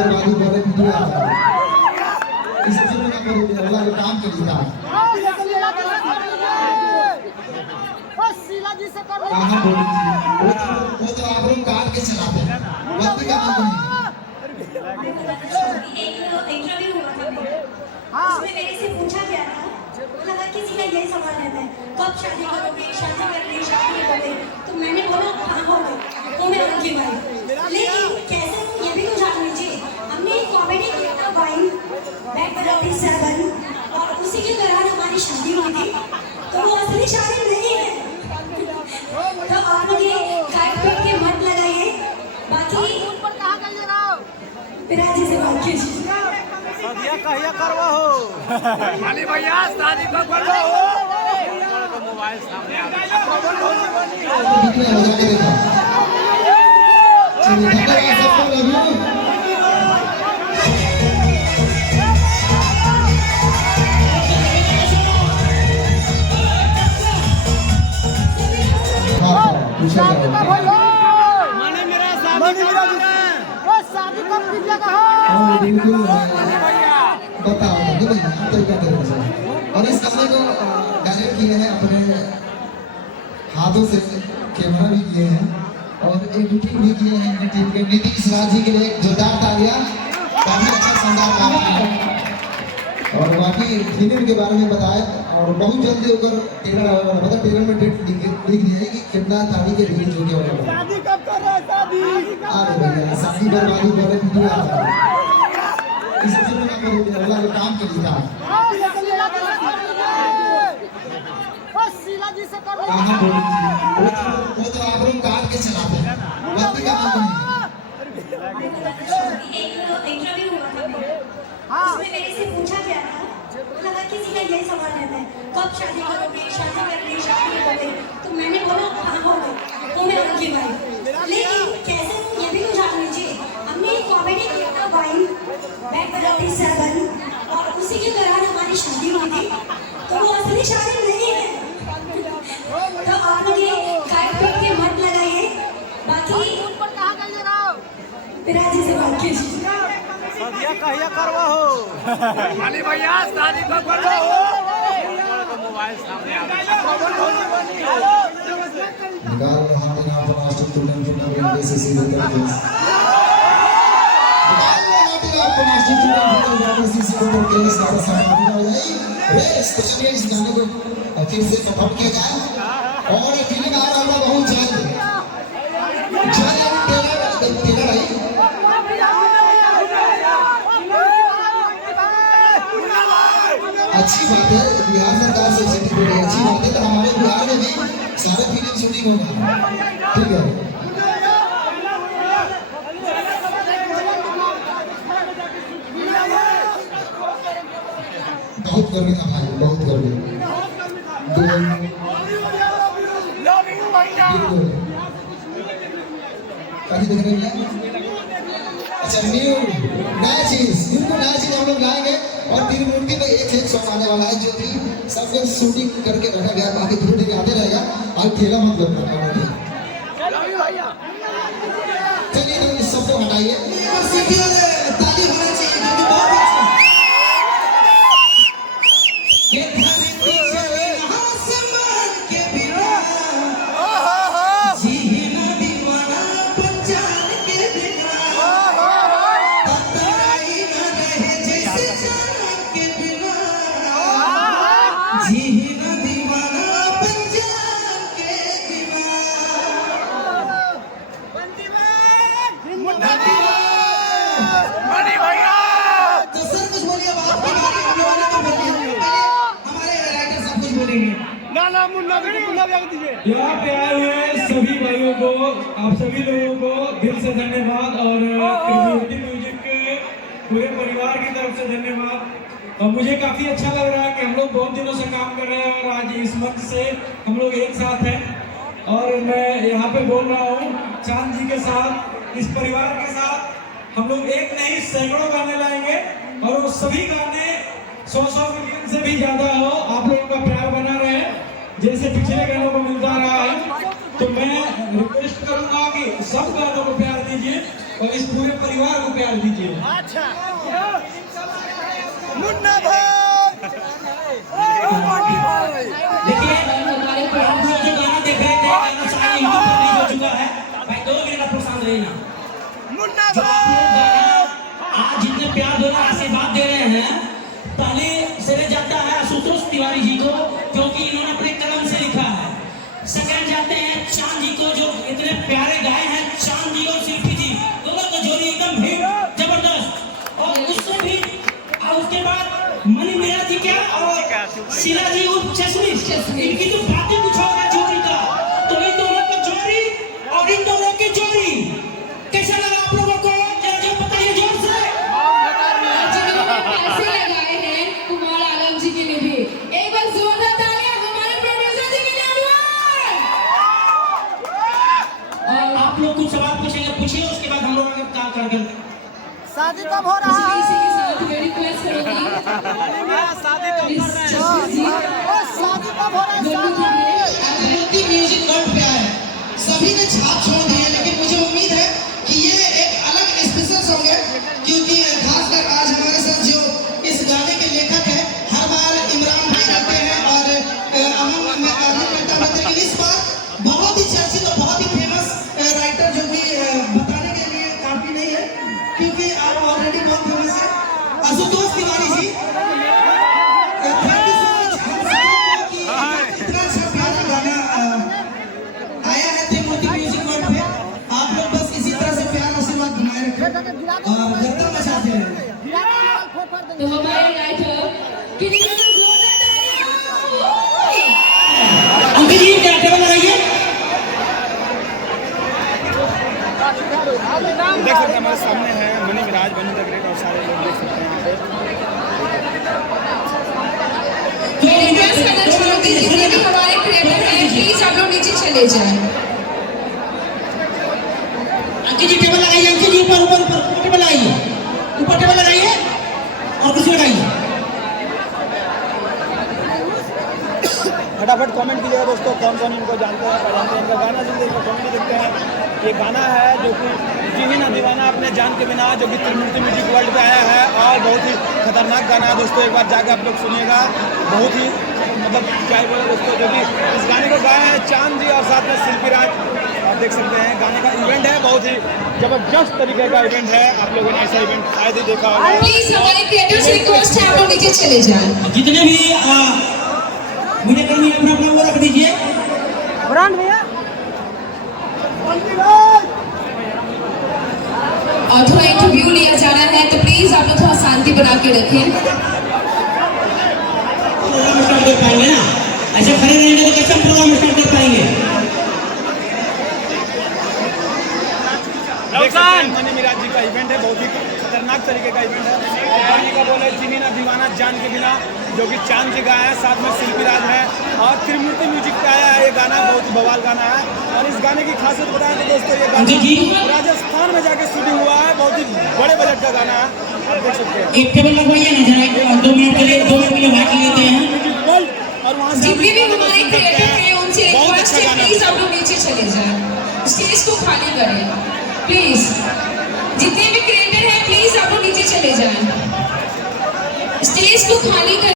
बर्बादी वाले वीडियो आ रहा है। इस सब में करोगे अगला का काम करेगा। कहाँ बोली वो तो आप लोग काट के चलाते हैं। गलती का काम नहीं। एक इंटरव्यू हुआ था मेरा, उसमें मेरे से पूछा गया था, बोला था किसी का यही सवाल रहता है कब शादी करोगे, शादी करनी, शादी करोगे, तो मैंने बोला हाँ हो गई तो मैं उनकी वाइफ। लेकिन कैसे ये भी तो जान लीजिए, हमने एक कॉमेडी किया था बैक बजाती 7 और उसी के दौरान हमारी शादी हुई थी, तो वो असली शादी नहीं है। तो आप लोग ये काट पीट के मत लगाइए। बाकी पिताजी से बात कीजिए। शादिया कहिया करवा हो माली भैया, शादी कब करवा हो? तो मोबाइल सामने आ बताओ तो क्या करेंगे। और इस गाने को डायरेक्ट किए हैं अपने हाथों से, कैमरा भी किए हैं और एडिटिंग भी किए हैं टीम के नीतीश राज जी के लिए जोरदार तालियां। काफी अच्छा शानदार काम किया। और बाकी फिल्म के बारे में बताया और बहुत जल्दी होकर ट्रेलर आने वाला, मतलब ट्रेलर में डेट लिख दिया है कि कितना तारीख के रिलीज होने वाला है। शादी कब कर रहा है? शादी अरे भैया शादी बर्बादी वाले वीडियो आ रहा है। इस सब में करोगे अगला का काम करेगा। कहाँ बोली वो तो आप लोग काट के चलाते हैं। गलती का काम नहीं। एक इंटरव्यू हुआ था मेरा, उसमें मेरे से पूछा गया था, बोला था किसी का यही सवाल रहता है कब शादी करोगे, शादी करनी, शादी करोगे, तो मैंने बोला हाँ हो गई तो मैं उनकी वाइफ। लेकिन कैसे ये भी तो जान लीजिए, हमने एक कॉमेडी किया था बैक बजाती 7 और उसी के दौरान हमारी शादी हुई थी, तो वो असली शादी नहीं है। तो आप लोग ये काट पीट के मत लगाइए। बाकी पिताजी से बात कीजिए। शादिया कहिया करवा हो माली भैया, शादी कब करवा हो? तो मोबाइल सामने आ इस गाने को फिर से परफॉर्म किया जाए और फिल्म आ रहा है बहुत जल्द। अच्छी बात है, बिहार सरकार से अच्छी बात है। तो हमारे बिहार में भी सारे फिल्म शूटिंग होगा, ठीक है। बहुत गर्मी था भाई, बहुत गर्मी। कहीं देख रहे हैं? अच्छा नया चीज हम लोग लाएंगे और त्रिमूर्ति में एक शॉट आने वाला है जो कि सबको शूटिंग करके रखा गया, बाकी धीरे धीरे आते रहेगा और ठेला मत लगना। चलिए तो इस सबको हटाइए, ताली होनी चाहिए क्योंकि बहुत अच्छा यहाँ पे आए हुए सभी भाइयों को, आप सभी लोगों को दिल से धन्यवाद और त्रिमूर्ति म्यूजिक के पूरे परिवार की तरफ से धन्यवाद। और मुझे काफी अच्छा लग रहा है कि हम लोग बहुत दिनों से काम कर रहे हैं और आज इस मंच से हम लोग एक साथ हैं। और मैं यहाँ पे बोल रहा हूँ चांद जी के साथ, इस परिवार के साथ हम लोग एक नहीं सैकड़ों गाने लाएंगे और वो सभी गाने 100 मिलियन से भी ज्यादा हो। आप लोगों का प्यार बना रहे जैसे पिछले गानों को मिलता रहा है। तो मैं रिक्वेस्ट करूंगा कि सब गानों को प्यार दीजिए। और इस पूरे परिवार को प्यार दीजिए। अच्छा मुन्ना भाई देखिए आप लोग जो गाना देख रहे थे, गाना सारा यूट्यूब पर रिलीज हो चुका है। भाई 2 मिनट आप लोग शांत रहना। मुन्ना जो आप लोग भाई गाना आज जितने प्यार दे रहे हैं, आशीर्वाद दे रहे हैं, पहले चले जाता है आशुतोष तिवारी जी को, क्योंकि इन्होंने अपने कलम से लिखा है। सेकंड जाते हैं चांद जी को, जो इतने प्यारे गाए हैं, चांद जी और शिल्पी जी, दोनों को जोड़ी एकदम भीड़ जबरदस्त। और उससे भी उसके बाद मनी मीरा जी क्या और शीला जी उर्फ चश्मी, इनकी तो बातें कुछ और है जोड़ी का। तो इन दोनों की जोड़ी और इन दोनों की जोड़ी कैसा लगा आप लोगों को? जरा जो बताइए जोर से। पैसे लगाए हैं कुमार आलम जी के लिए भी, एक बार जोरदार तालियां हमारे प्रोड्यूसर जी के लिए। और आप लोग कुछ सवाल पूछेंगे, पूछिए, उसके बाद हम लोग आगे काम करेंगे। शादी कब हो रहा है? इसी के साथ मैं रिक्वेस्ट करूंगी शादी कब मिस कर जसप्रीत जी, शादी कब हो रहा है? गड्डू जी के लिए म्यूजिक वर्ल्ड पे आए, सभी ने छाप छोड़ दी है, लेकिन मुझे उम्मीद है कि ये एक अलग स्पेशल सॉन्ग है, क्योंकि खासकर आज हमारे साथ जो इस गाने के लेखक हैं, हर बार इमरान भाई रहते हैं और अमन में करता रहता है, लेकिन इस बार बहुत ही चर्चित और बहुत ही फेमस राइटर, जो कि बताने के लिए काफी नहीं है, क्योंकि आप ऑलरेडी बहुत फेमस है, Ashutosh Tiwari ji. Thank you so much हम सबको कि इतना अच्छा प्यारा गाना आया है त्रिमूर्ति म्यूजिक वर्ल्ड पे। आप लोग बस इसी तरह से प्यार आशीर्वाद बनाए रखें और गर्दन मचाते रहें। तो हमारे राइटर कितनी जोरदार तालियां। अंकित जी क्या टेबल लगाइए। देख सकते हैं हमारे सामने है मनी मिराज, बनी द ग्रेट और सारे लोग देख सकते हैं यहाँ पे। मैं रिक्वेस्ट करना चाहूंगी जितने भी हमारे क्रिएटर हैं प्लीज आप लोग नीचे चले जाएं। अंकित जी टेबल लगाइए, अंकित जी ऊपर ऊपर ऊपर टेबल लगाइए, ऊपर टेबल लगाइए और कुछ लगाइए। फटाफट कमेंट कीजिएगा दोस्तों, कौन कौन इनको जानते हैं, पहचानते हैं। इनका गाना जल्दी इनका कमेंट देखते हैं। ये गाना है जो कि जीवी ना दीवाना अपने जान के बिना, जो कि त्रिमूर्ति म्यूजिक वर्ल्ड पे आया है और बहुत ही खतरनाक गाना है दोस्तों। एक बार जाकर आप लोग सुनिएगा, बहुत ही मतलब क्या ही बोले दोस्तों, जो कि इस गाने को गाए हैं चांद जी और साथ में शिल्पी राज। आप देख सकते हैं गाने का इवेंट है, बहुत ही जबरदस्त तरीके का इवेंट है। आप लोगों ने ऐसा इवेंट शायद ही देखा होगा। प्लीज हमारे क्रिएटर से रिक्वेस्ट है आप लोग नीचे चले जाएं। जितने भी मीडिया कर्मी अपना अपना वो रख दीजिए। और थोड़ा इंटरव्यू लिया जा रहा है, तो प्लीज आप लोग थोड़ा शांति बना के रखें। प्रोग्राम स्टार्ट कर पाएंगे ना, ऐसे खड़े रहेंगे तो कैसे हम प्रोग्राम स्टार्ट कर पाएंगे। मनी मिराज जी का इवेंट है, बहुत ही खतरनाक तरीके का इवेंट है। और गाने का बोले जीवी ना दीवाना जान के बिना, जो कि चांद जी गाया है, साथ में शिल्पी राज है और त्रिमूर्ति म्यूजिक पे आया है। ये गाना बहुत ही बवाल गाना है और इस गाने की खासियत बताएं तो दोस्तों ये गाना राजस्थान में जाके शूटिंग हुआ है, बहुत ही बड़े बजट का गाना है। आप देख सकते हैं। एक टेबल लगवाइए ना जरा, 2 मिनट के लिए 2 मिनट के लिए बात लेते हैं। और वहाँ से जितने भी हमारे क्रिएटर हैं उनसे रिक्वेस्ट है प्लीज आप लोग नीचे चले जाएं, स्टेज को खाली करें प्लीज। जितने भी क्रिएटर हैं प्लीज आप लोग नीचे चले जाएं, स्टेज को खाली करें।